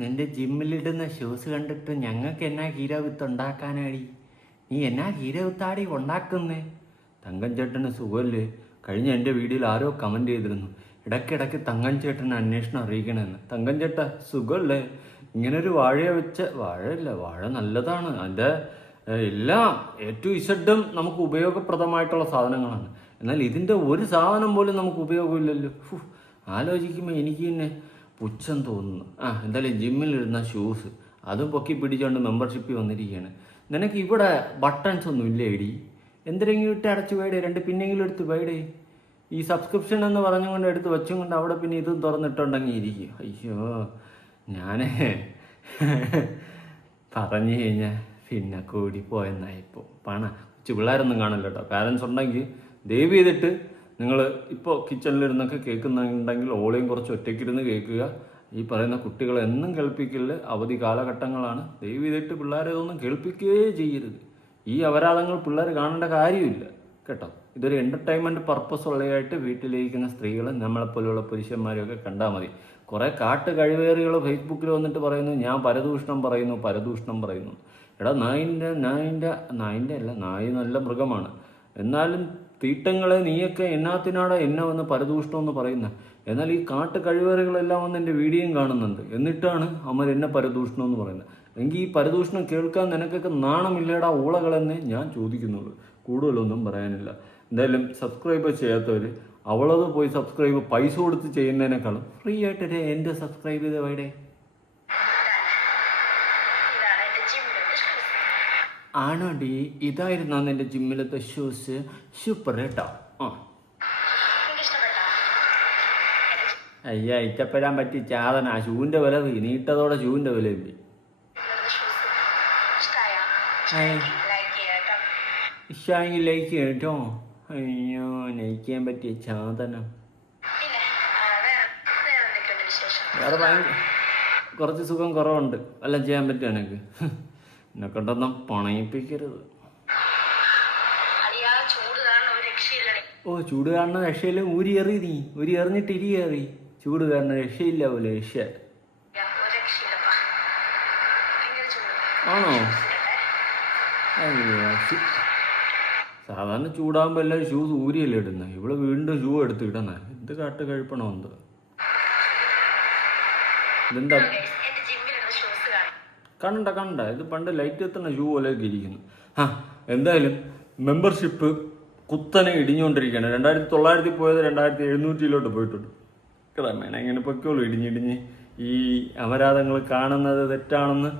നിന്റെ ജിമ്മിലിടുന്ന ഷൂസ് കണ്ടിട്ട് ഞങ്ങൾക്ക് എന്നാ ഹീരോ വിത്ത് ഉണ്ടാക്കാനാടി? നീ എന്നാ ഹീരോ വിത്താടി ഉണ്ടാക്കുന്നേ? തങ്കൻ ചേട്ടന് സുഖമല്ലേ? കഴിഞ്ഞ എൻ്റെ വീഡിയോയിൽ ആരോ കമൻറ്റ് ചെയ്തിരുന്നു, ഇടയ്ക്കിടയ്ക്ക് തങ്കൻ ചേട്ടന് അന്വേഷണം അറിയിക്കണമെന്ന്. തങ്കൻ ചേട്ടാ സുഖമല്ലേ? ഇങ്ങനൊരു വാഴയെ വെച്ച വാഴയില്ല, വാഴ നല്ലതാണ്, അതിൻ്റെ എല്ലാം A to Z നമുക്ക് ഉപയോഗപ്രദമായിട്ടുള്ള സാധനങ്ങളാണ്. എന്നാൽ ഇതിൻ്റെ ഒരു സാധനം പോലും നമുക്ക് ഉപയോഗമില്ലല്ലോ. ആലോചിക്കുമ്പോൾ എനിക്ക് തന്നെ പുച്ഛം തോന്നുന്നു. എന്തായാലും ജിമ്മിലിടുന്ന ഷൂസ് അതും പൊക്കി പിടിച്ചുകൊണ്ട് മെമ്പർഷിപ്പിൽ വന്നിരിക്കുകയാണ്. നിനക്ക് ഇവിടെ ബട്ടൺസ് ഒന്നും ഇല്ലേ എടി? എന്തെങ്കിലും ഇട്ട് അടച്ച് വേടേ, രണ്ട് പിന്നെങ്കിലും എടുത്ത് വേടേ. ഈ സബ്സ്ക്രിപ്ഷൻ എന്ന് പറഞ്ഞുകൊണ്ട് എടുത്ത് വെച്ചും കൊണ്ട് അവിടെ പിന്നെ ഇതും തുറന്നിട്ടുണ്ടെങ്കിൽ ഇരിക്കും. അയ്യോ, ഞാൻ പറഞ്ഞു കഴിഞ്ഞാൽ പിന്നെ കൂടിപ്പോയെന്നായിപ്പോൾ കൊച്ചു പിള്ളേരൊന്നും കാണില്ല കേട്ടോ. പാരൻസ് ഉണ്ടെങ്കിൽ ദയവ് ചെയ്തിട്ട് നിങ്ങൾ ഇപ്പോൾ കിച്ചണിലിരുന്നൊക്കെ കേൾക്കുന്നുണ്ടെങ്കിൽ ഓളയും കുറച്ച് ഒറ്റയ്ക്കിരുന്ന് കേൾക്കുക. ഈ പറയുന്ന കുട്ടികളെ എന്നും കേൾപ്പിക്കല്, അവധി കാലഘട്ടങ്ങളാണ്. ദയവ് ചെയ്തിട്ട് പിള്ളേരെ ഇതൊന്നും കേൾപ്പിക്കുകയേ ചെയ്യരുത്. ഈ അപരാധങ്ങൾ പിള്ളേർ കാണേണ്ട കാര്യമില്ല കേട്ടോ. ഇതൊരു എൻ്റർടൈൻമെൻറ്റ് പർപ്പസ് ഉള്ളതായിട്ട് വീട്ടിലിരിക്കുന്ന സ്ത്രീകൾ നമ്മളെപ്പോലെയുള്ള പുരുഷന്മാരെയൊക്കെ കണ്ടാൽ മതി. കുറേ കാട്ട് കഴിവേറികൾ ഫേസ്ബുക്കിൽ വന്നിട്ട് പറയുന്നു ഞാൻ പരദൂഷണം പറയുന്നു. എടാ നായി നല്ല മൃഗമാണ്. എന്നാലും തീട്ടങ്ങളെ നീയൊക്കെ എന്നാത്തിനാടാ എന്നെ വന്ന് പരദൂഷണമെന്ന് പറയുന്നത്? എന്നാൽ ഈ കാട്ട് കഴിവേറുകളെല്ലാം വന്ന് എൻ്റെ വീഡിയോയും കാണുന്നുണ്ട്, എന്നിട്ടാണ് അമർ എന്നെ പരദൂഷണമെന്ന് പറയുന്നത്. എങ്കിൽ ഈ പരദൂഷണം കേൾക്കാൻ നിനക്കൊക്കെ നാണമില്ലേടാ ഊളകളെന്നേ ഞാൻ ചോദിക്കുന്നുള്ളൂ. കൂടുതലൊന്നും പറയാനില്ല. എന്തായാലും സബ്സ്ക്രൈബ് ചെയ്യാത്തവർ അവളത് പോയി സബ്സ്ക്രൈബ് പൈസ കൊടുത്ത് ചെയ്യുന്നതിനേക്കാളും ഫ്രീ ആയിട്ട് എൻ്റെ സബ്സ്ക്രൈബ് ചെയ്ത് വൈഡേ. ആണോടി, ഇതായിരുന്നു എൻ്റെ ജിമ്മിലത്തെ ഷൂസ്. സൂപ്പർ കേട്ടോ. അയ്യ, ഇഷ്ടപ്പെടാൻ പറ്റിയ സാധന. ഷൂവിൻ്റെ വില നീട്ടതോടെ ഷൂവിൻ്റെ വില ഉണ്ട്. ഇഷ്ടമെങ്കിൽ ലൈക്ക് കേട്ടോ. അയ്യോ, ലൈക്ക് ചെയ്യാൻ പറ്റിയ സാധനം. വേറെ കുറച്ച് സുഖം കുറവുണ്ട്, എല്ലാം ചെയ്യാൻ പറ്റും എനിക്ക്. എന്നെ കൊണ്ടൊന്നും പണയിപ്പിക്കരുത്. ചൂട് കാണുന്ന രക്ഷയില്ല. ഊരി എറിഞ്ഞിട്ട് ഇരിയേറി. ചൂട് കാണുന്ന രക്ഷയില്ല പോലെ രക്ഷ ആണോ? അയ്യോ, സാധാരണ ചൂടാകുമ്പോൾ എല്ലാവരും ഷൂസ് ഊരിയല്ലേ ഇടുന്നത്. ഇവിടെ വീണ്ടും ഷൂ എടുത്ത് ഇടണേ. എന്ത് കാട്ട് കഴിപ്പണോ എന്ത്? ഇതെന്താ കണ്ട ഇത് പണ്ട് ലൈറ്റ് എത്തുന്ന ഷൂ പോലെയൊക്കെ ഇരിക്കുന്നു. എന്തായാലും മെമ്പർഷിപ്പ് കുത്തനെ ഇടിഞ്ഞുകൊണ്ടിരിക്കുകയാണ്. 2900 പോയത് 2700 പോയിട്ടുണ്ട്. ക്രമേണ ഇങ്ങനെ പൊക്കോളൂ ഇടിഞ്ഞിടിഞ്ഞ്. ഈ അപരാധങ്ങൾ കാണുന്നത് തെറ്റാണെന്ന്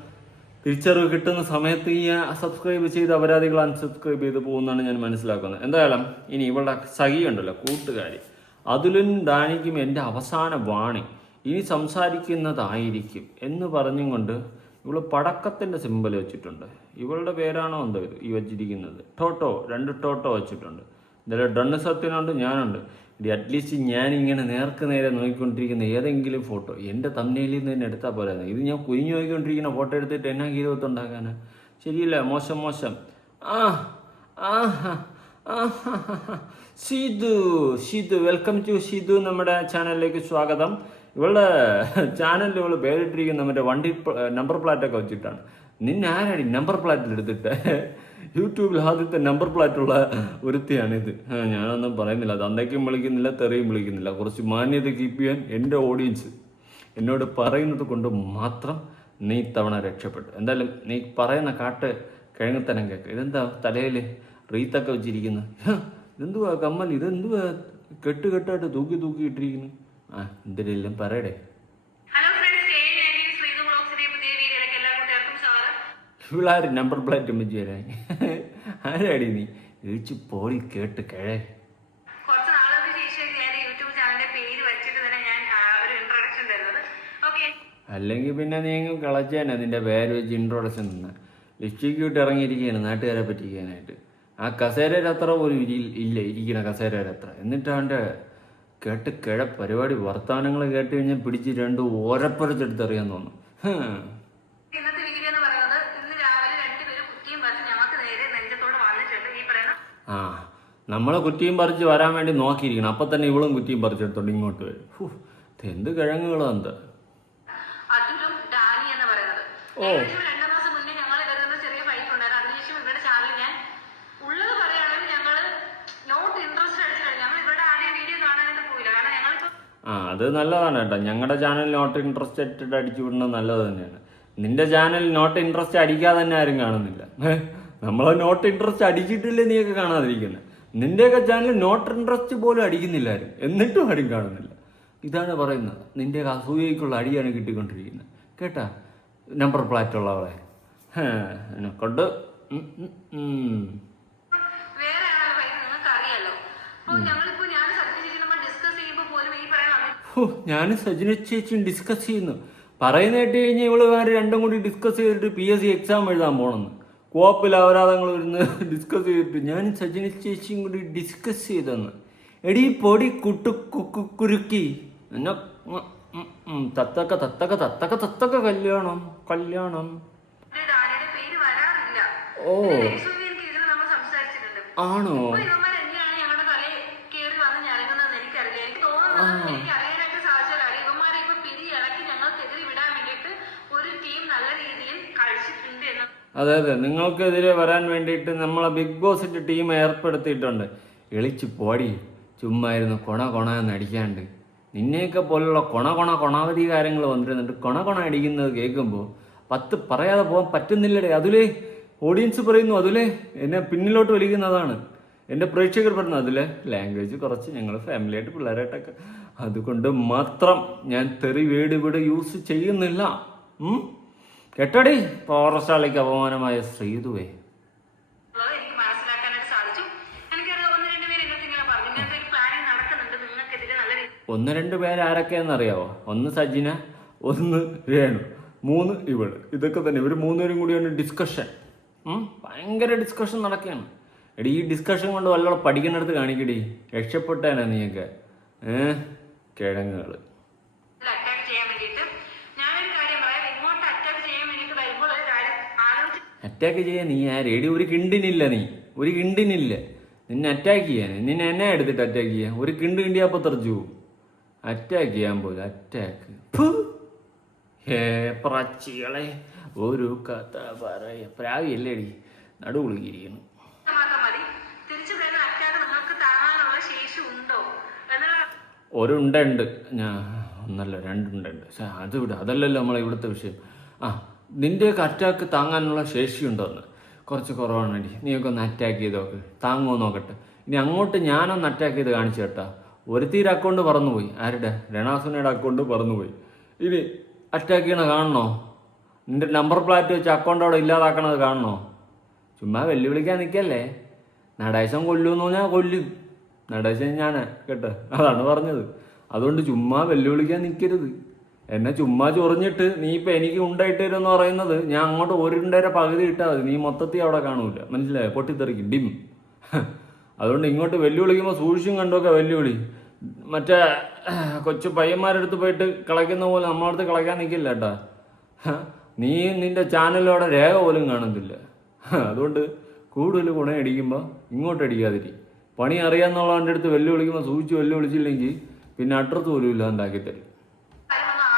തിരിച്ചറിവ് കിട്ടുന്ന സമയത്ത് ഈ സബ്സ്ക്രൈബ് ചെയ്ത് അപരാധികൾ അൺസബ്സ്ക്രൈബ് ചെയ്ത് പോകുന്നതാണ് ഞാൻ മനസ്സിലാക്കുന്നത്. എന്തായാലും ഇനി ഇവളുടെ സഖിയുണ്ടല്ലോ, കൂട്ടുകാരി, അതിലും ദാനിക്കും എൻ്റെ അവസാന വാണി, ഇനി സംസാരിക്കുന്നതായിരിക്കും എന്ന് പറഞ്ഞും കൊണ്ട് ഇവള് പടക്കത്തിൻ്റെ സിമ്പൽ വെച്ചിട്ടുണ്ട്. ഇവളുടെ പേരാണോ എന്തോ ഈ വെച്ചിരിക്കുന്നത്? ടോട്ടോ, 2 ടോട്ടോ വെച്ചിട്ടുണ്ട്. എന്തായാലും ഡണ്ണ് സത്യനുണ്ട്, ഞാനുണ്ട്. അറ്റ്ലീസ്റ്റ് ഞാനിങ്ങനെ നേർക്ക് നേരെ നോക്കിക്കൊണ്ടിരിക്കുന്ന ഏതെങ്കിലും ഫോട്ടോ എൻ്റെ തമ്മിലിൽ നിന്ന് തന്നെ എടുത്താൽ പോരായിരുന്നു. ഇത് ഞാൻ കുനിഞ്ഞു നോക്കിക്കൊണ്ടിരിക്കുന്ന ഫോട്ടോ എടുത്തിട്ട് എന്നാ ഹീരോത്തുണ്ടാക്കാനാ? ശരിയില്ല, മോശം. Shithu, welcome to Shithu. നമ്മുടെ ചാനലിലേക്ക് സ്വാഗതം. ഇവളുടെ ചാനലിൽ ഇവള് പേരിട്ടിരിക്കുന്ന മറ്റേ വണ്ടി നമ്പർ പ്ലാറ്റൊക്കെ വെച്ചിട്ടാണ്. നിന്നെ ആരാടി നമ്പർ പ്ലാറ്റിൽ എടുത്തിട്ട്? യൂട്യൂബിൽ ആദ്യത്തെ നമ്പർ പ്ലാറ്റുള്ള ഒരുത്തിയാണിത്. ഞാനൊന്നും പറയുന്നില്ല, തന്തയ്ക്കും വിളിക്കുന്നില്ല, തെറിയും വിളിക്കുന്നില്ല. കുറച്ച് മാന്യത കീപ്പ് ചെയ്യാൻ എൻ്റെ ഓഡിയൻസ് എന്നോട് പറയുന്നത് കൊണ്ട് മാത്രം നീ ഇത്തവണ രക്ഷപ്പെട്ടു. എന്തായാലും നീ പറയുന്ന കാട്ട് കിഴങ്ങത്തനം കേൾക്കുക. ഇതെന്താ തലയിൽ റീത്തൊക്കെ വെച്ചിരിക്കുന്നു? ഇതെന്തുവാ കമ്മൽ? ഇതെന്തുവാ കെട്ടായിട്ട് തൂക്കി ഇട്ടിരിക്കുന്നു? എന്തിനെല്ലാം പറയടേ. ഇവളാര് നമ്പർ പ്ലേറ്റ് വെച്ച് തരാൻ? ആരാടി നീ? ഇഴിച്ചു പോയി കേട്ട് കിഴേ. അല്ലെങ്കിൽ പിന്നെ നീ എങ്ങും കളച്ചാനാ നിന്റെ പേര് വെച്ച് ഇൻട്രോഡക്ഷൻ നിന്ന് ലിപ്സ്റ്റിക്ക് ഇട്ട് ഇറങ്ങിയിരിക്കുകയാണ് നാട്ടുകാരെ പറ്റിക്കാനായിട്ട്. ആ കസേരത്ര പോലും ഇല്ല ഇരിക്കണ കസേരത്ര. എന്നിട്ട് അവൻ്റെ കേട്ട് കിഴ പരിപാടി വർത്തമാനങ്ങൾ കേട്ട് കഴിഞ്ഞാൽ പിടിച്ച് 2 ഓരപ്പുറത്തെടുത്തറിയാൻ തോന്നും. നമ്മളെ കുറ്റിയും പറിച്ച് വരാൻ വേണ്ടി നോക്കിയിരിക്കണം. അപ്പം തന്നെ ഇവളും കുറ്റിയും പറിച്ചെടുത്തോണ്ട് ഇങ്ങോട്ട് വരും. എന്ത് കിഴങ്ങുകളോ എന്താ? ഓ 2 മാസം മുന്നേ ഞങ്ങൾ ഇവരുടെ ചെറിയ ഫൈറ്റ് ഉണ്ടായിരുന്നു. അതിനുശേഷം ഇവരുടെ ചാനൽ ഞാൻ ഉള്ളത് പറയുകയാണെങ്കിൽ ഞങ്ങൾ നോട്ട് ഇൻട്രസ്റ്റ് അടിച്ചു കഴിഞ്ഞു. ഞങ്ങൾ ഇവരുടെ ആദ്യം വീഡിയോ കാണാനായിട്ട് പോയില്ല. കാരണം ഞങ്ങളിപ്പോ അത് നല്ലതാണ് കേട്ടോ. ഞങ്ങളുടെ ചാനൽ നോട്ട് ഇൻട്രസ്റ്റഡ് അടിച്ചു വിടുന്നത് നല്ലത് തന്നെയാണ്. നിന്റെ ചാനൽ നോട്ട് ഇൻട്രസ്റ്റ് അടിക്കാതെ തന്നെ ആരും കാണുന്നില്ല. നമ്മളെ നോട്ട് ഇൻട്രസ്റ്റ് അടിച്ചിട്ടില്ലേ നീയൊക്കെ കാണാതിരിക്കുന്നത്. നിന്റെയൊക്കെ ചാനൽ നോട്ട് ഇൻട്രസ്റ്റ് പോലും അടിക്കുന്നില്ല ആരും, എന്നിട്ടും ആരും കാണുന്നില്ല. ഇതാണ് പറയുന്നത്. നിന്റെ അസൂയക്കുള്ള അടിയാണ് കിട്ടിക്കൊണ്ടിരിക്കുന്നത് കേട്ടാ. നമ്പർ പ്ലാറ്റുള്ളവളെ എന്നെ കൊണ്ട് വേറെ ആളെ ഫൈറ്റ് നിങ്ങൾക്ക് അറിയാലോ. അപ്പോൾ ഞങ്ങളിപ്പോ ഞാൻ സത്യം ചേച്ചി നമ്മൾ ഡിസ്കസ് ചെയ്യുമ്പോൾ പോലും ഈ പറയുന്ന ഞാനും സജിന ചേച്ചിയും ഡിസ്കസ് ചെയ്യുന്നു പറയുന്ന കേട്ട് കഴിഞ്ഞാൽ ഇവളുമാര് രണ്ടും കൂടി ഡിസ്കസ് ചെയ്തിട്ട് PSC എക്സാം എഴുതാൻ പോണെന്ന്. കോപ്പിൽ അപരാധങ്ങൾ വരുന്ന ഡിസ്കസ് ചെയ്തിട്ട് ഞാനും സജിന ചേച്ചിയും കൂടി ഡിസ്കസ് ചെയ്തെന്ന്. എടീ പൊടി കുരുക്കി എന്നെ തത്തക്ക തത്തക്ക തത്തക്ക തത്തക്ക കല്യാണം കല്യാണം. പേര് വരാറില്ല. ഓ നമ്മൾ സംസാരിച്ചിട്ടുണ്ട്. ആണോ? ഇവന്മാർ എങ്ങനെയാണ് ഞങ്ങളുടെ തലയിൽ കയറി വന്ന് ഞരങ്ങുന്നതെന്ന് എനിക്കറിയില്ല. എനിക്ക് തോന്നുന്നത് എനിക്ക് അറിയാനായിട്ട് സാധിച്ചാൽ ഇവന്മാരെ ഇപ്പൊ പിരി ഇളക്കി ഞങ്ങൾക്കെതിരെ വിടാൻ വേണ്ടിയിട്ട് ഒരു ടീം നല്ല രീതിയിൽ കഴിച്ചിട്ടുണ്ട് എന്ന്. അതെ അതെ, നിങ്ങൾക്കെതിരെ വരാൻ വേണ്ടിയിട്ട് നമ്മളെ ബിഗ് ബോസിന്റെ ടീം ഏർപ്പെടുത്തിയിട്ടുണ്ട്. എളിച്ചു പോടി, ചുമ്മായിരുന്നു കൊണ കൊണ എന്ന് അടിക്കാണ്ട്. നിന്നെയൊക്കെ പോലുള്ള കൊണാവധി കാര്യങ്ങൾ വന്നിരുന്നുണ്ട്. കൊണ അടിക്കുന്നത് കേൾക്കുമ്പോൾ 10 പറയാതെ പോകാൻ പറ്റുന്നില്ലടേ. അതിലേ ഓഡിയൻസ് പറയുന്നു, അതിലേ എന്നെ പിന്നിലോട്ട് വലിക്കുന്നതാണ്. എൻ്റെ പ്രേക്ഷകർ പറയുന്നു അതിലെ ലാംഗ്വേജ് കുറച്ച് ഞങ്ങൾ ഫാമിലിയായിട്ട് പിള്ളേരായിട്ടൊക്കെ, അതുകൊണ്ട് മാത്രം ഞാൻ തെറി വേട് ഇവിടെ യൂസ് ചെയ്യുന്നില്ല. കേട്ടടി പൗരശാലയ്ക്ക് അപമാനമായ ശ്രീതുവേ. എനിക്ക് മനസ്സിലാക്കാനായിട്ട് സാധിച്ചു. എനിക്കറിയാം 1-2 പേര് ഇങ്ങനത്തെ ഇങ്ങനെ പറഞ്ഞു. ഇങ്ങനത്തെ ഒരു പ്ലാനിങ് നടക്കുന്നുണ്ട് നിങ്ങൾക്കെതിരെ നല്ല രീതി. 1-2 പേര് ആരൊക്കെയാണെന്നറിയാവോ? 1 സജിന, 1 രേണു, 3 ഇവള്. ഇതൊക്കെ തന്നെ ഇവർ 3 പേരും കൂടിയാണ് ഡിസ്കഷൻ. ഭയങ്കര ഡിസ്കഷൻ നടക്കുകയാണ്. എടി ഈ ഡിസ്കഷൻ കൊണ്ട് വല്ലോളം പഠിക്കുന്നിടത്ത് കാണിക്കടി, രക്ഷപ്പെട്ടേനെ നീയൊക്കെ. കിഴങ്ങുകൾ അറ്റാക്ക് ചെയ്യാൻ വേണ്ടിയിട്ട് ഞാനൊരു കാര്യം പറയാം. ഇങ്ങോട്ട് അറ്റാക്ക് ചെയ്യാൻ വേണ്ടിയിട്ട് വരുമ്പോൾ ഒരു കാര്യം ആലോചിച്ച് അറ്റാക്ക് ചെയ്യാൻ നീ ആര്? എടി ഒരു കിണ്ടിനില്ല, നീ ഒരു കിണ്ടിനില്ല നിന്നെ അറ്റാക്ക് ചെയ്യാൻ. നിന്നെ എന്നെ എടുത്തിട്ട് അറ്റാക്ക് ചെയ്യാൻ ഒരു കിണ്ടിയാപ്പോൾ തെറിച്ചു പോകും. അറ്റാക്ക് ചെയ്യാൻ പോലും അറ്റാക്ക്. പ്രച്ചികളെ ഒരു കഥ പറയ പ്രാവിയല്ലേടി നടുകുളുകിയിരിക്കുന്നു. മാത്രം മതി. തിരിച്ചു വരുന്ന അറ്റാക്ക് നിങ്ങൾക്ക് താങ്ങാനുള്ള ശേഷി ഉണ്ടോ എന്നുള്ള ഒരുണ്ടുണ്ട്. ഞാൻ ഒന്നല്ല 2 ഉണ്ട്. അത് വിട്, അതല്ലല്ലോ നമ്മളെ ഇവിടുത്തെ വിഷയം. നിൻ്റെയൊക്കെ അറ്റാക്ക് താങ്ങാനുള്ള ശേഷിയുണ്ടോന്ന് കുറച്ച് കുറവാണടി. നീയൊക്കെ ഒന്ന് അറ്റാക്ക് ചെയ്ത് നോക്ക്, താങ്ങുമോ നോക്കട്ടെ. ഇനി അങ്ങോട്ട് ഞാനൊന്ന് അറ്റാക്ക് ചെയ്ത് കാണിച്ചു കേട്ടാ. ഒരുത്തീരെ അക്കൗണ്ട് പറന്നുപോയി. ആരുടെ? രണാസുനയുടെ അക്കൗണ്ട് പറന്നുപോയി. ഇനി അറ്റാക്ക് ചെയ്യണ കാണണോ? നിന്റെ നമ്പർ പ്ലാറ്റ് വെച്ച് അക്കൗണ്ട് അവിടെ ഇല്ലാതാക്കണത് കാണണോ? ചുമ്മാ വെല്ലുവിളിക്കാൻ നിൽക്കല്ലേ. നടേശം കൊല്ലുമെന്ന് പറഞ്ഞാൽ കൊല്ലും. നടേശൻ ഞാനാ കേട്ടോ, അതാണ് പറഞ്ഞത്. അതുകൊണ്ട് ചുമ്മാ വെല്ലുവിളിക്കാൻ നിൽക്കരുത്. എന്നെ ചുമ്മാ ചൊറിഞ്ഞിട്ട് നീ ഇപ്പം എനിക്ക് ഉണ്ടായിട്ട് തരുമെന്ന് പറയുന്നത്, ഞാൻ അങ്ങോട്ട് 1 ഉണ്ടേരെ പകുതി ഇട്ടാൽ മതി, നീ മൊത്തത്തിൽ അവിടെ കാണൂല. മനസ്സിലായോ? പൊട്ടിത്തെറിക്കും ഡിം. അതുകൊണ്ട് ഇങ്ങോട്ട് വെല്ലുവിളിക്കുമ്പോൾ സൂക്ഷിച്ചും കണ്ടുമൊക്കെ വെല്ലുവിളി. മറ്റേ കൊച്ചു പയ്യന്മാരെടുത്ത് പോയിട്ട് കളയ്ക്കുന്ന പോലെ നമ്മളടുത്ത് കളയ്ക്കാൻ നിൽക്കില്ല കേട്ടാ. നീ നിന്റെ ചാനലിലൂടെ രേഖ പോലും കാണുന്നില്ല. അതുകൊണ്ട് കൂടുതൽ ഗുണയടിക്കുമ്പോൾ ഇങ്ങോട്ട് അടിക്കാതിരി. പണി അറിയാമെന്നുള്ളവൻ്റെ അടുത്ത് വെല്ലുവിളിക്കുമ്പോൾ സൂക്ഷിച്ച് വെല്ലുവിളിച്ചില്ലെങ്കിൽ പിന്നെ അഡ്രസ് പോലും ഇല്ലാണ്ടാക്കി തരും.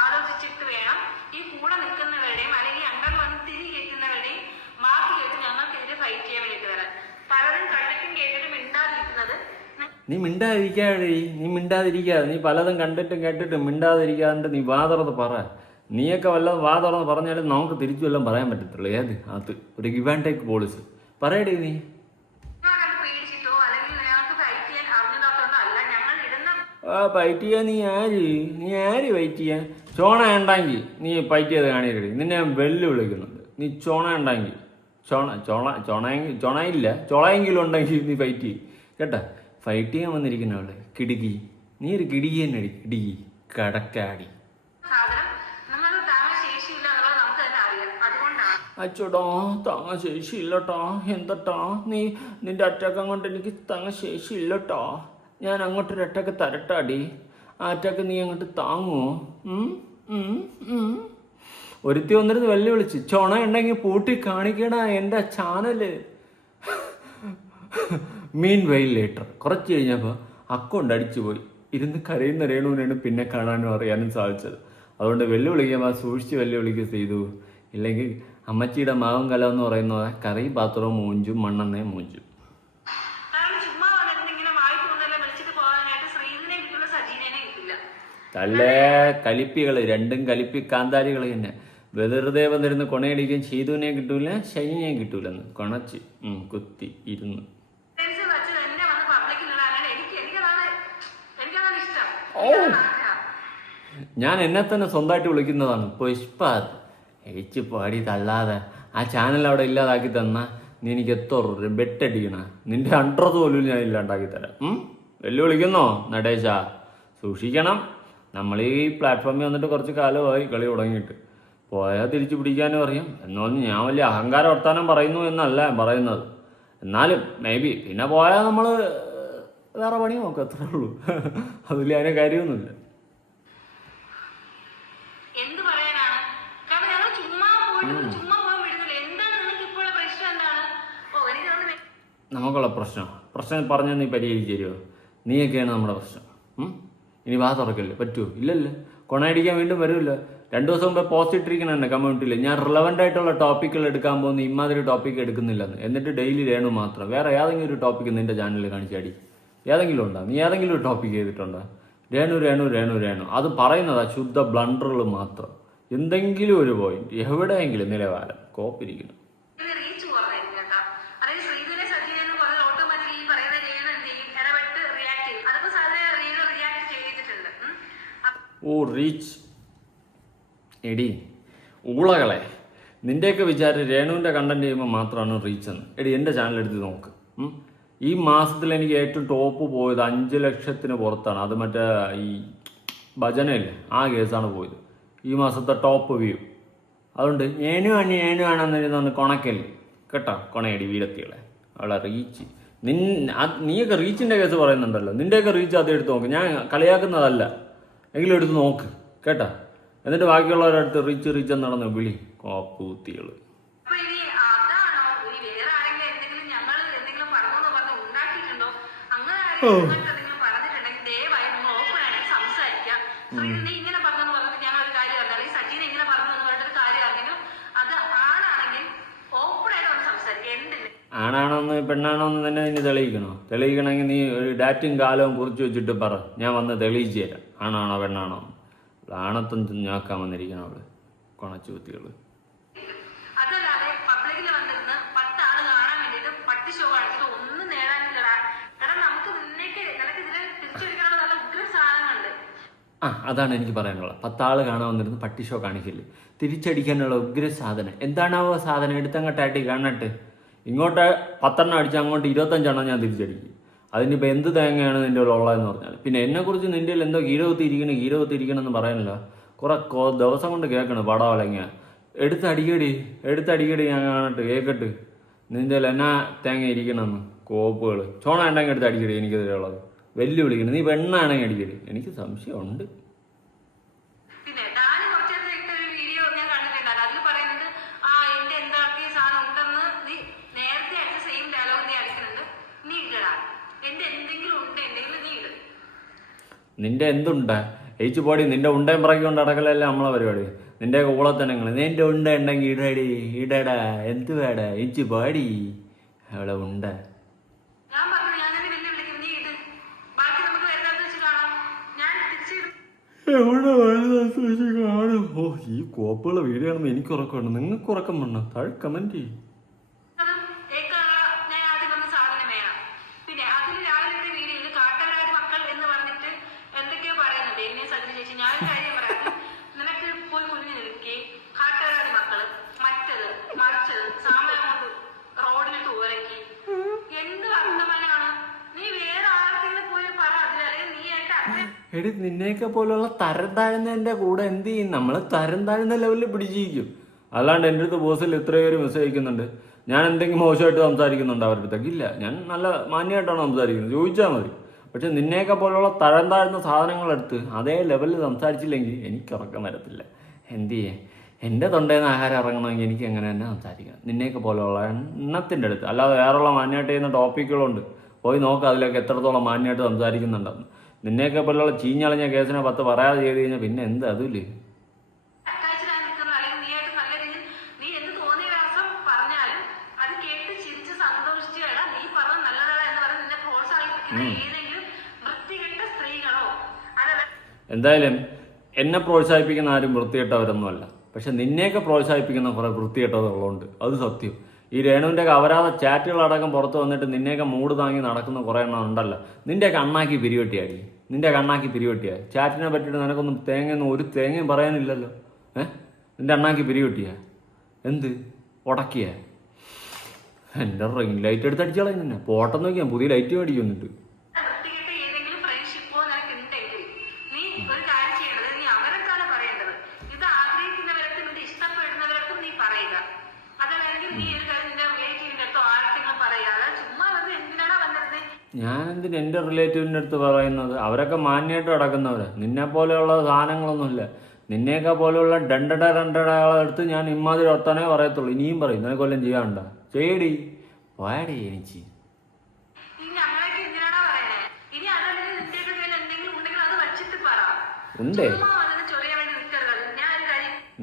ആലോചിച്ചിട്ട് വേണം ഈ കൂടെ നിൽക്കുന്നവരുടെയും അല്ലെങ്കിൽ അണ്ടർ വന്ന് തിരി കയറ്റുന്നവരുടെയും മാർക്ക് കേട്ട് ഞങ്ങൾക്കെതിരെ ഫൈറ്റ് ചെയ്യാൻ വേണ്ടിയിട്ട് വരാൻ. പലരും കണ്ടിട്ടും കേട്ടിട്ടും മിണ്ടാതിരിക്കുന്നത്. നീ മിണ്ടാതിരിക്കാതെ നീ പലതും കണ്ടിട്ടും കേട്ടിട്ടും മിണ്ടാതിരിക്കാണ്ട് നീ വാ തുറന്ന് പറ. നീയൊക്കെ വല്ലതും വാ തുറന്ന് പറഞ്ഞാലും നമുക്ക് തിരിച്ചു വല്ലതും പറയാൻ പറ്റത്തുള്ളൂ. ഏത് അത് ഒരു ഗിവ് ആൻഡ് ടേക്ക് പോളിസി പറയടേ. നീ പേടിച്ചിട്ടോ അല്ലെങ്കിൽ ഞങ്ങൾക്ക് ഫൈറ്റ് ചെയ്യാൻ അറിഞ്ഞതായിട്ടൊന്നും അല്ല ഞങ്ങൾ ഇടുന്ന ഫൈറ്റ് ചെയ്യാൻ നീ ആര് ഫൈറ്റ് ചെയ്യാൻ? ചോണ ഉണ്ടെങ്കിൽ നീ ഫൈറ്റ് ചെയ്ത് കാണിക്കരുത്. നിന്നെ ഞാൻ വെല്ലുവിളിക്കുന്നുണ്ട്. നീ ചോണ ഉണ്ടെങ്കിൽ ചൊളയെങ്കിലും ഉണ്ടെങ്കിൽ നീ ഫൈറ്റ് ചെയ്യും കേട്ടാ. ഫൈറ്റ് ചെയ്യാൻ വന്നിരിക്കുന്നവളെ കിടുക്കി, നീ ഒരു കിടുക്കി തന്നെ അടി, കിടുക്കി കടക്കാടി. അച്ചോടാ താങ്ങാൻ ശേഷിയില്ലട്ടോ. എന്തട്ടാ നിന്റെ അറ്റാക്കം കൊണ്ട് എനിക്ക് താങ്ങാൻ ശേഷിയില്ലട്ടോ. ഞാൻ അങ്ങോട്ടൊരു അറ്റാക്ക് തരട്ടാടി. ആ അറ്റാക്ക് നീ അങ്ങോട്ട് താങ്ങുമോ? ഒരുത്തി വന്നിരുന്ന് വെല്ലുവിളിച്ച് ചൊണ ഉണ്ടെങ്കിൽ പൂട്ടി കാണിക്കണ എൻ്റെ ചാനല്. മീൻ വെയിൽ ലേറ്റർ കുറച്ച് കഴിഞ്ഞപ്പോൾ അക്കൗണ്ട് അടിച്ചു പോയി. ഇരുന്ന് കരയുന്ന രേണുവിനാണ് പിന്നെ കാണാനും അറിയാനും സാധിച്ചത്. അതുകൊണ്ട് വെല്ലുവിളിക്കുമ്പോൾ സൂക്ഷിച്ച് വെല്ലുവിളിക്കുക ചെയ്തു. ഇല്ലെങ്കിൽ അമ്മച്ചിയുടെ മാവും കലം എന്ന് പറയുന്നത് കറി പാത്രവും മൂഞ്ചും മണ്ണെണ്ണയും മൂഞ്ചും. കാരണം ചുമ്മാ വന്നിട്ട് ഇങ്ങനെ വായി തോന്നല്ല വിളിച്ചിട്ട് പോകാനായിട്ട് ശ്രീധരനെ കിട്ടുള്ള സജീവനെ കിട്ടില്ല. തള്ളേ കലിപ്പികൾ, രണ്ടും കലിപ്പി കാന്താരികൾ തന്നെ. വെറുതെ വന്നിരുന്ന് കൊണയടിക്കാൻ ചെയ്തുവിനെ കിട്ടൂല, ശനിനെയും കിട്ടൂലെന്ന് കൊണച്ച് കുത്തി ഇരുന്ന്. ഫ്രണ്ട്സ് വെച്ച് തന്നെ വന്ന് പബ്ലിക്കിൽ ഇടാനാണ് എനിക്കതാണ് ഇഷ്ടം. ഞാൻ എന്നെ തന്നെ സ്വന്തമായിട്ട് വിളിക്കുന്നതാണ് പുഷ്പാത്. എഴിച്ച് പാടി തള്ളാതെ ആ ചാനൽ അവിടെ ഇല്ലാതാക്കി തന്നാ നീ എനിക്ക് എത്ര ബെട്ടടിക്കണ, നിന്റെ 100 പോലും ഞാൻ ഇല്ലാണ്ടാക്കി തരാം. വെല്ലുവിളിക്കുന്നോ നടേശ? സൂക്ഷിക്കണം. നമ്മൾ ഈ പ്ലാറ്റ്ഫോമിൽ വന്നിട്ട് കുറച്ച് കാലമായി കളി തുടങ്ങിയിട്ട്. പോയാൽ തിരിച്ചു പിടിക്കാനും അറിയാം. എന്നൊന്നും ഞാൻ വലിയ അഹങ്കാര വർത്താനം പറയുന്നു എന്നല്ല ഞാൻ പറയുന്നത്. എന്നാലും മേ ബി പിന്നെ പോയാൽ നമ്മൾ വേറെ പണി നോക്കാം, അത്രേ ഉള്ളൂ. അതിൽ അതിന് കാര്യമൊന്നുമില്ല. എന്ത് പറയാനാണ്? കാരണം ഞങ്ങൾ ചുമ്മാ പോകാൻ വിടുന്നില്ല. എന്താണ് നിങ്ങൾക്ക് ഇപ്പോൾ പ്രശ്നം? എന്താണ്? നമുക്കുള്ള പ്രശ്നം പറഞ്ഞാൽ നീ പരിഹരിച്ചു തരുമോ? നീയൊക്കെയാണ് നമ്മുടെ പ്രശ്നം. ഇനി വാ തുറക്കല്ലേ? പറ്റുമോ? ഇല്ലല്ലേ. കൊണയടിക്കാൻ വീണ്ടും വരുമല്ലോ. 2 ദിവസം മുമ്പേ പോസ്റ്റ് ഇട്ടിരിക്കണേ കമ്മ്യൂണിറ്റിയിൽ, ഞാൻ റിലവൻ്റ് ആയിട്ടുള്ള ടോപ്പിക്കുകൾ എടുക്കാൻ പോകുന്ന ഇമാതിരി ടോപ്പിക്ക് എടുക്കുന്നില്ലെന്ന്. എന്നിട്ട് ഡെയിലി രേണു മാത്രം. വേറെ ഏതെങ്കിലും ഒരു ടോപ്പിക്ക് നിന്റെ ചാനലിൽ കാണിച്ചാടി ഏതെങ്കിലും ഉണ്ടോ? നീ ഏതെങ്കിലും ഒരു ടോപ്പിക്ക് ചെയ്തിട്ടുണ്ടോ? രേണു രേണു രേണു രേണു അത് പറയുന്നതാ ശുദ്ധ ബ്ലണ്ടറുകൾ മാത്രം. എന്തെങ്കിലും ഒരു പോയിന്റ് എവിടെയെങ്കിലും നിലവാരം കോപ്പിരിക്കുന്നു. റീച്ച് കുറവായിരിക്കും കേട്ടോ. അതായത് ശ്രീധരനെ സജീവനെ പറഞ്ഞാൽ ഓട്ടോമാറ്റിക്കലി ഈ പറയുന്ന രേണു എന്ത് ചെയ്യും? ഇടപെട്ട് റിയാക്ട് ചെയ്യും. അതിപ്പോൾ സാധാരണ രേണു റിയാക്ട് ചെയ്തിട്ടുണ്ട്. ഓ റീച്ച് എടി ഊളകളെ, നിൻ്റെയൊക്കെ വിചാരം രേണുവിൻ്റെ കണ്ടന്റ് ചെയ്യുമ്പോൾ മാത്രമാണ് റീച്ച് എന്ന്. എടി എൻ്റെ ചാനൽ എടുത്ത് നോക്ക്. ഈ മാസത്തിൽ എനിക്ക് ഏറ്റവും ടോപ്പ് പോയത് 5 ലക്ഷത്തിന് പുറത്താണ്. അത് മറ്റേ ഈ ഭജനയില്ലേ, ആ കേസാണ് പോയത്. ഈ മാസത്തെ ടോപ്പ് വ്യൂ. അതുകൊണ്ട് ഏനുവാണെന്ന് കൊണക്കല്ലേ കേട്ടോ. കൊണയടി വീരത്തികളെ അവളെ റീച്ച്. നീയൊക്കെ റീച്ചിൻ്റെ കേസ് പറയുന്നുണ്ടല്ലോ. നിൻ്റെയൊക്കെ റീച്ച് അത് എടുത്ത് നോക്ക്. ഞാൻ കളിയാക്കുന്നതല്ല, എങ്കിലും എടുത്ത് നോക്ക് കേട്ടോ. എന്നിട്ട് ബാക്കിയുള്ളവരുടെ അടുത്ത് റീച്ച് നടന്ന് വിളി കോപ്പൂത്തികൾ. ആണാണോന്ന് പെണ്ണാണോന്ന് തന്നെ നിന്നെ തെളിയിക്കണമെങ്കിൽ നീ ഒരു ഡാറ്റും കാലവും കുറിച്ച് വെച്ചിട്ട് പറ, ഞാൻ വന്ന് തെളിയിച്ചു തരാം ആണാണോ പെണ്ണാണോ. ആണത്തും ഞാക്കാൻ വന്നിരിക്കണം അവള് കൊണച്ചു കുത്തികള്. അതാണ് എനിക്ക് പറയാനുള്ളത്. 10 ആള് കാണാൻ വന്നിരുന്ന് പട്ടി ഷോ കാണിക്കില്ലേ, തിരിച്ചടിക്കാനുള്ള ഉഗ്ര സാധനം. എന്താണാവോ സാധനം? എടുത്തങ്ങോട്ടാട്ടി കാണട്ടെ. ഇങ്ങോട്ട് 10 അടിച്ച് അങ്ങോട്ട് 25 ഞാൻ തിരിച്ചടിക്കും. അതിനിപ്പോൾ എന്ത് തേങ്ങയാണ് നിൻ്റെ ഉള്ളതെന്ന് പറഞ്ഞാൽ. പിന്നെ എന്നെക്കുറിച്ച് നിൻ്റെ എന്തോ ഹീരോത്തിരിക്കണം എന്ന് പറയാനല്ലോ. കുറെ ദിവസം കൊണ്ട് കേൾക്കണം പടവലങ്ങ. എടുത്തടിക്കടി ഞാൻ കാണട്ടെ, കേൾക്കട്ട് നിൻ്റെ എന്നാ തേങ്ങ ഇരിക്കണമെന്ന്. കോപ്പുകൾ ചോണ ഉണ്ടെങ്കിൽ എടുത്ത് അടിക്കടി. എനിക്കെതിരെ ഉള്ളത് വെല്ലുവിളിക്കണം. നീ പെണ്ണാണെങ്കിൽ അടിക്കടി. എനിക്ക് സംശയമുണ്ട്. നിന്റെ എന്തുണ്ട എഴിച്ചു പോടി. നിന്റെ ഉണ്ടയും പറക്കൊണ്ട് അടക്കലല്ലേ നമ്മളെ പരിപാടി. നിന്റെ ഊളത്തനങ്ങൾ. നിന്റെ ഉണ്ട ഉണ്ടെങ്കിൽ ഇടടാ എന്ത് വേടാ എഴിച്ചു പാടി അവിടെ ഉണ്ട. ഓ ഈ കോപ്പുള്ള വീഡിയോ ആണെന്ന് എനിക്ക് ഉറക്കമുണ്ട്. നിങ്ങൾക്ക് ഉറക്കം വേണം? താഴെ കമന്റ് ചെയ്യും. എടി നിന്നെയൊക്കെ പോലുള്ള തരം താഴ്ന്നതിൻ്റെ കൂടെ എന്ത് ചെയ്യും? നമ്മൾ തരം താഴ്ന്ന ലെവലിൽ പിടിച്ചിരിക്കും. അല്ലാണ്ട് എൻ്റെ അടുത്ത് ബോസിൽ എത്ര പേര് മെസ്സേജ് അയക്കുന്നുണ്ട്. ഞാൻ എന്തെങ്കിലും മോശമായിട്ട് സംസാരിക്കുന്നുണ്ട് അവരുടെ അടുത്തേക്ക്? ഇല്ല, ഞാൻ നല്ല മാന്യമായിട്ടാണ് സംസാരിക്കുന്നത്. ചോദിച്ചാൽ മതി. പക്ഷെ നിന്നെയൊക്കെ പോലുള്ള തരം താഴ്ന്ന സാധനങ്ങളെടുത്ത് അതേ ലെവലിൽ സംസാരിച്ചില്ലെങ്കിൽ എനിക്ക് ഉറക്കം വരത്തില്ല. എന്ത് ചെയ്യേ? എൻ്റെ തൊണ്ടയിൽ നിന്ന് ആഹാരം ഇറങ്ങണമെങ്കിൽ എനിക്ക് എങ്ങനെ തന്നെ സംസാരിക്കണം. നിന്നെയൊക്കെ പോലെയുള്ള എണ്ണത്തിൻ്റെ അടുത്ത്. അല്ലാതെ വേറെയുള്ള മാന്യമായിട്ട് ചെയ്യുന്ന ടോപ്പിക്കുകളുണ്ട്, പോയി നോക്കുക അതിലൊക്കെ എത്രത്തോളം മാന്യമായിട്ട് സംസാരിക്കുന്നുണ്ടെന്ന്. നിന്നെയൊക്കെ പോലുള്ള ചീഞ്ഞളഞ്ഞ കേസിനെ 10 പറയാതെ ചെയ്ത് കഴിഞ്ഞാൽ പിന്നെ എന്ത്? അതില്ലേ ഏതെങ്കിലും വൃത്തികെട്ട സ്ത്രീകളോ അതല്ല എന്തായാലും എന്നെ പ്രോത്സാഹിപ്പിക്കുന്ന ആരും വൃത്തികെട്ടവരൊന്നുമല്ല. പക്ഷെ നിന്നെയൊക്കെ പ്രോത്സാഹിപ്പിക്കുന്ന കുറേ വൃത്തികെട്ടതുള്ളതുണ്ട്, അത് സത്യം. ഈ രേണുവിൻ്റെയൊക്കെ അപരാധ ചാറ്റുകളടക്കം പുറത്ത് വന്നിട്ട് നിന്നെയൊക്കെ മൂട് താങ്ങി നടക്കുന്ന കുറേ എണ്ണം ഉണ്ടല്ലോ. നിൻ്റെയൊക്കെ അണ്ണാക്കി പിരിവെട്ടിയാടി, നിൻ്റെ അണ്ണാക്കി പിരിവെട്ടിയാ. ചാറ്റിനെ പറ്റിയിട്ട് നിനക്കൊന്നും ഒരു തേങ്ങയും പറയാനില്ലല്ലോ. നിൻ്റെ അണ്ണാക്കി പിരിവെട്ടിയ എന്ത് ഉടക്കിയ? എൻ്റെ റിംഗ് ലൈറ്റ് എടുത്ത് അടിച്ചാളെ നിന്നെ പോട്ടം നോക്കിയാൽ പുതിയ ലൈറ്റ് മേടിക്കുന്നുണ്ട്. വൃത്തികെട്ട ഏതെങ്കിലും ഫ്രണ്ട്ഷിപ്പോ നിനക്ക് ഉണ്ടെങ്കിൽ നീ ഒരു കാര്യം ചെയ്യേണ്ടത്, നീ അവരെക്കാണ് പറയേണ്ടത്. ഇത് ആഗ്രഹിക്കുന്നവരൊക്കെ നിന്റെ ഇഷ്ടപ്പെടുന്നവരൊക്കെ നീ പറയുക. അതല്ലെങ്കിൽ നീ ഒരു കാര്യം നിന്റെ റിലേറ്റീവിന്റെ അടുത്തോ ആർക്കെങ്കിലും പറയുക. അതായത് ചുമ്മാ വന്ന് എന്തിനാണോ വന്നത്? ഞാനെന്തിന് എൻ്റെ റിലേറ്റീവിൻ്റെ അടുത്ത് പറയുന്നത്? അവരൊക്കെ മാന്യമായിട്ട് കിടക്കുന്നവരാ. നിന്നെ പോലെയുള്ള സാധനങ്ങളൊന്നുമില്ല. നിന്നെയൊക്കെ പോലെയുള്ള രണ്ടടകളെ അടുത്ത് ഞാൻ ഇമ്മാതിരി ഒത്തനെ പറയത്തുള്ളൂ. ഇനിയും പറയും, നിനക്ക് കൊല്ലം ചെയ്യാനുണ്ടോ? ചെയ്യടി, പോയടി എനിക്ക്. ഉണ്ടേ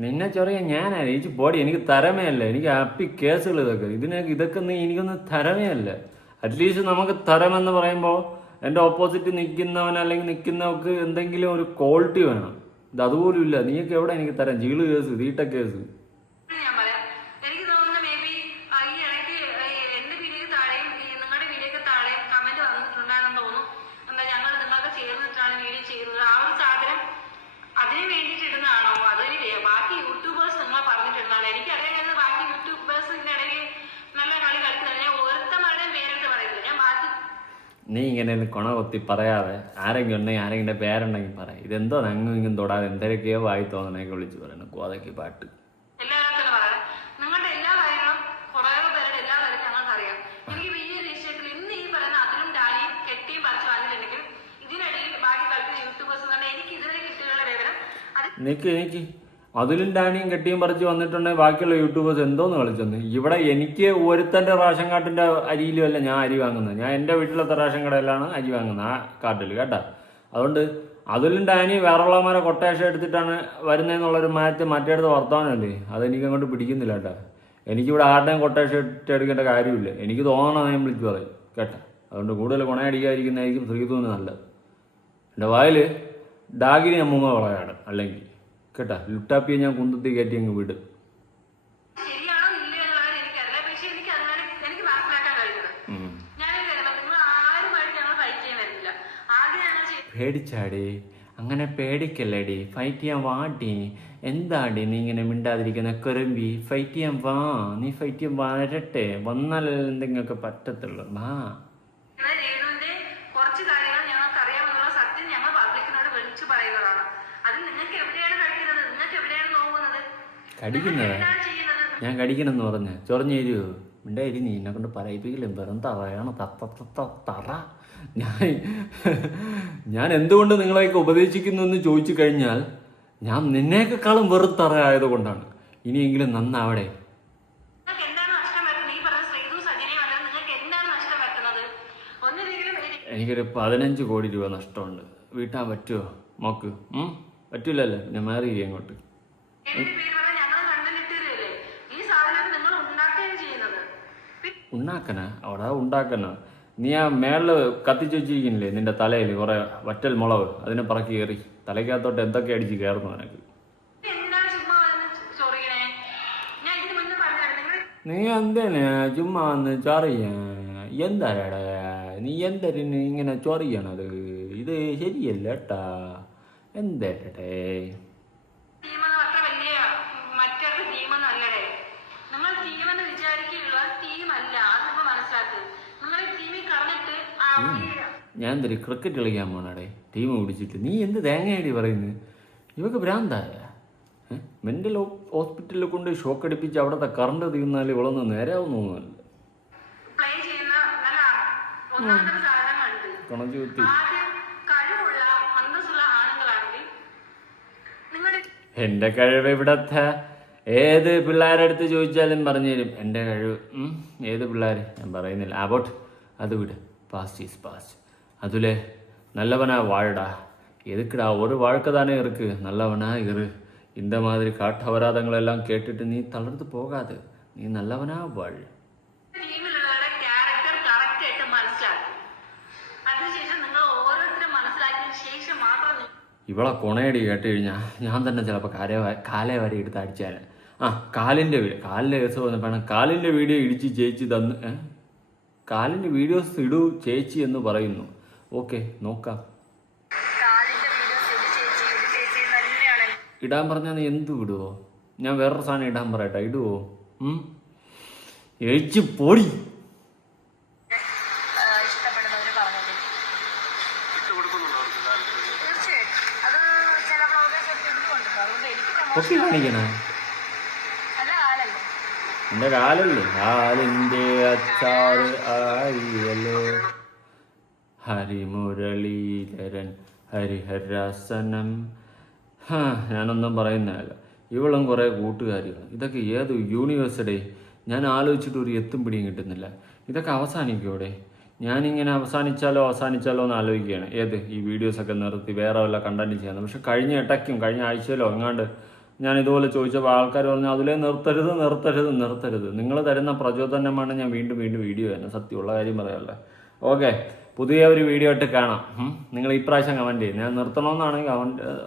നിന്നെ ചൊറിയാൻ ഞാനാ എനിക്ക് പോടി. എനിക്ക് തരമേ അല്ല, എനിക്ക് അപ്പി കേസുകൾ ഇതൊക്കെ എനിക്കൊന്ന് തരമേ അല്ല. അറ്റ്ലീസ്റ്റ് നമുക്ക് തരമെന്ന് പറയുമ്പോൾ എൻ്റെ ഓപ്പോസിറ്റ് നിൽക്കുന്നവൻ അല്ലെങ്കിൽ നിൽക്കുന്നവർക്ക് എന്തെങ്കിലും ഒരു ക്വാളിറ്റി വേണം. ഇത് അതുപോലും ഇല്ല. നീയൊക്കെ എവിടെ എനിക്ക് തരാം? ജീള് കേസ്, തീട്ട കേസ്. നീ ഇങ്ങനെ കൊണ കൊത്തി പറയാതെ ആരെങ്കിലും ഉണ്ടെങ്കിൽ ആരെങ്കിലും പേരുണ്ടെങ്കിൽ പറയാം. ഇതെന്തോ അങ്ങും ഇങ്ങും തൊടാതെ എന്തൊക്കെയോ വായി തോന്നണേക്കെ വിളിച്ച് പറയണം കോതയ്ക്ക് പാട്ട്. എനിക്ക് അതിലും ഡാനിയും കെട്ടിയും പറിച്ച് വന്നിട്ടുണ്ടെങ്കിൽ ബാക്കിയുള്ള യൂട്യൂബേഴ്സ് എന്തോന്ന് കളിച്ചെന്ന്. ഇവിടെ എനിക്ക് ഒരുത്തൻ്റെ റേഷൻ കാർഡിൻ്റെ അരിയിലും അല്ല ഞാൻ അരി വാങ്ങുന്നത്. ഞാൻ എൻ്റെ വീട്ടിലത്തെ റേഷൻ കടയിലാണ് അരി വാങ്ങുന്നത്, ആ കാർഡിൽ കേട്ടാ. അതുകൊണ്ട് അതിലും ഡാനി വേറെയുള്ളവന്മാരെ കൊട്ടേഷൻ എടുത്തിട്ടാണ് വരുന്നതെന്നുള്ളൊരു മറ്റേടത്ത് വർത്തമാനമല്ലേ, അതെനിക്ക് അങ്ങോട്ട് പിടിക്കുന്നില്ല കേട്ടാ. എനിക്കിവിടെ ആരുടെയും കൊട്ടേഷൻ എടുക്കേണ്ട കാര്യമില്ല. എനിക്ക് തോന്നണം ഞാൻ വിളിച്ച് പറയും കേട്ടാ. അതുകൊണ്ട് കൂടുതൽ കൊണയടിക്കാതിരിക്കുന്നതായിരിക്കും ശ്രീധുവിന് നല്ലത്. എൻ്റെ വായിൽ ഡാഗിനി അമ്മൂമ്മ വളയാണ് അല്ലെങ്കിൽ കേട്ടാ. ലുട്ടാപ്പിയെ ഞാൻ കുന്തത്തി കയറ്റി അങ്ങ് വിടും. പേടിച്ചാടി, അങ്ങനെ പേടിക്കല്ലേടി, ഫൈറ്റ് ചെയ്യാൻ വാടി. എന്താടി നീ ഇങ്ങനെ മിണ്ടാതിരിക്കുന്ന കൊരമ്പി? ഫൈറ്റ് ചെയ്യാൻ വാ, നീ ഫൈറ്റ് ചെയ്യാൻ വരട്ടെ. വന്നാൽ എന്തെങ്കിലുമൊക്കെ പറ്റത്തുള്ളൂ. വാ. കടിക്കുന്നതാ ഞാൻ കടിക്കണമെന്ന് പറഞ്ഞ ചൊറഞ്ഞു തരുമോ? മിണ്ടായിരി, നീ എന്നെ കൊണ്ട് പറയിപ്പിക്കില്ലേ? വെറും തറയാണ് തറ. ഞാൻ എന്തുകൊണ്ട് നിങ്ങളെയൊക്കെ ഉപദേശിക്കുന്നു എന്ന് ചോദിച്ചു കഴിഞ്ഞാൽ ഞാൻ നിന്നേക്കാളും വെറും തറ ആയതുകൊണ്ടാണ്. ഇനിയെങ്കിലും നന്നാവടെ. എനിക്കൊരു 15 കോടി രൂപ നഷ്ടമുണ്ട്. വീട്ടാൻ പറ്റുമോ മോക്ക്? പറ്റൂലല്ലോ, പിന്നെ മാറി അങ്ങോട്ട്. ഉണ്ടാക്കണ അവിടെ ഉണ്ടാക്കണ. നീ ആ മേളില് കത്തിച്ച് വെച്ചിരിക്കുന്നില്ലേ നിന്റെ തലയിൽ കുറെ വറ്റൽ മുളക്, അതിനെ പറക്കി കയറി തലയ്ക്കകത്തോട്ട് എന്തൊക്കെ അടിച്ച് കയറുന്നു നിനക്ക്. നീ എന്തേനെ ചുമ്മാ വന്ന് ചൊറിയ? എന്താടാ നീ എന്തരിന് ഇങ്ങനെ ചൊറിയണത്? ഇത് ശരിയല്ല കേട്ടാ. എന്തേട്ടെ ഞാൻ എന്തൊരു ക്രിക്കറ്റ് കളിക്കാൻ പോണാടെ ടീം പിടിച്ചിട്ട്? നീ എന്ത് തേങ്ങയാടി പറയുന്നത്? ഇവക്ക് ഭ്രാന്തായ? മെന്റൽ ഹോസ്പിറ്റലിൽ കൊണ്ട് ഷോക്ക് അടിപ്പിച്ച് അവിടുത്തെ കറണ്ട് തീർന്നാൽ ഇവളൊന്നും നേരാവും തോന്നുന്നല്ല. കണച്ചു കുത്തി എൻ്റെ കഴിവ് ഇവിടത്തെ ഏത് പിള്ളേരടുത്ത് ചോദിച്ചാലും പറഞ്ഞു തരും എൻ്റെ കഴിവ്. ഏത് പിള്ളേർ ഞാൻ പറയുന്നില്ല, അബൌട്ട് അത് വിട്. Past is past. அதுல நல்லவனா வாழடா. எதுக்குடா ஒரு வாழ்க்கை தானே இருக்கு, நல்லவனா இரு. இந்த மாதிரி காட்டு அபராதங்கள் எல்லாம் கேட்டுட்டு நீ தளர்ந்து போகாது, நீ நல்லவனா வாழ். ടീമിലുള്ളവരുടെ ക്യാരക്ടർ കറക്റ്റ് ആയിട്ട് മനസ്സിലാക്കും. അത് ഇവളെ കൊണയടി കേട്ട് കഴിഞ്ഞാൽ ഞാൻ തന്നെ ചിലപ്പോൾ കാലേ വരെ എടുത്ത് അടിച്ചാൽ കാലിൻ്റെ കേസ് വന്നപ്പോഴാണ് കാലിൻ്റെ വീഡിയോ ഇടിച്ച് ചേച്ചി തന്ന് കാലിൻ്റെ വീഡിയോസ് ഇടൂ ചേച്ചി എന്ന് പറയുന്നു. ഓക്കെ നോക്കാം. ഇടാൻ പറഞ്ഞാൽ നീ എന്ത് ഇടുവോ? ഞാൻ വേറൊരു സാധനം ഇടാൻ പറയട്ടെ, ഇടുവോ? എഴിച്ച് പൊടി. പൊക്കി കാണിക്കണേ എന്റെ കാലല്ലേ? കാലിന്റെ അച്ചാറ് ആയില്ലോ ഹരിമുരളീധരൻ ഹരിഹരാസനം. ഞാനൊന്നും പറയുന്നതല്ല. ഇവളും കുറേ കൂട്ടുകാരികൾ. ഇതൊക്കെ ഏത് യൂണിവേഴ്സിറ്റി? ഞാൻ ആലോചിച്ചിട്ട് ഒരു എത്തും പിടിയും കിട്ടുന്നില്ല. ഇതൊക്കെ അവസാനിക്കോടെ? ഞാനിങ്ങനെ അവസാനിച്ചാലോ എന്ന് ആലോചിക്കുകയാണ്. ഈ വീഡിയോസൊക്കെ നിർത്തി വേറെ വല്ല കണ്ടന്റ് ചെയ്യുന്നത്. പക്ഷെ കഴിഞ്ഞ ആഴ്ചയിലോ എങ്ങാണ്ട് ഞാൻ ഇതുപോലെ ചോദിച്ചപ്പോൾ ആൾക്കാർ പറഞ്ഞു അതിലേ നിർത്തരുത്. നിങ്ങൾ തരുന്ന പ്രചോദനമാണ് ഞാൻ വീണ്ടും വീഡിയോ ചെയ്യുന്നത്. സത്യമുള്ള കാര്യം പറയാമല്ലോ. ഓക്കെ, പുതിയ ഒരു വീഡിയോ ആയിട്ട് കാണാം. നിങ്ങൾ ഇപ്രാവശ്യം കമൻറ്റ് ചെയ്യും. ഞാൻ നിർത്തണമെന്നാണെങ്കിൽ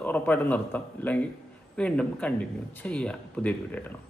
ഉറപ്പായിട്ടും നിർത്താം, ഇല്ലെങ്കിൽ വീണ്ടും കണ്ടിന്യൂ ചെയ്യാം. പുതിയൊരു വീഡിയോ ആയിട്ടാണ്.